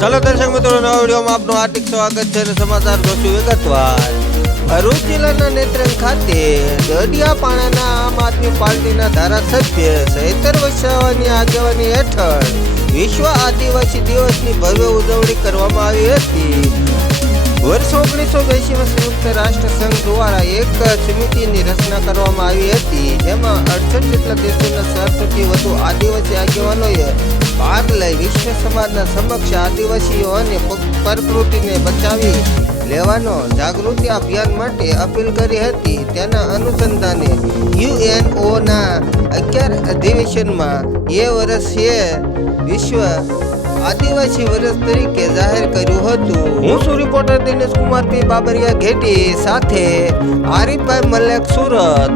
ચાલો દર્શક મિત્રો, નવા વિડીયોમાં આપનું હાર્દિક સ્વાગત છે અને સમાચાર જોશું વિગતવાર. ભરૂચ જિલ્લાના નેત્રંગ ખાતે દડિયાપાડાના આમ આદમી પાર્ટીના ધારાસભ્ય સૈતર વસાવાની આગેવાની હેઠળ વિશ્વ આદિવાસી દિવસની ભવ્ય ઉજવણી કરવામાં આવી હતી. વર્ષ 1980માં સંયુક્ત રાષ્ટ્ર સંઘ દ્વારા એક સમિતિની રચના કરવામાં આવી હતી, જેમાં 68 જેટલા દેશોના 400થી વધુ આદિવાસી આગેવાનોએ ભાગ લઈ વિશ્વ સમાજના સમક્ષ આદિવાસીઓ અને પ્રકૃતિને બચાવી લેવાનો જાગૃતિ અભિયાન માટે અપીલ કરી હતી. તેના અનુસંધાને યુએનઓના 11 અધિવેશનમાં એ વર્ષે વિશ્વ આદિવાસી વર્ષ તરીકે જાહેર કર્યું હતું. હું છું રિપોર્ટર દિનેશ કુમાર પી બાબરિયા ઘેટી, સાથે આરીફભાઈ મલેક, સુરત.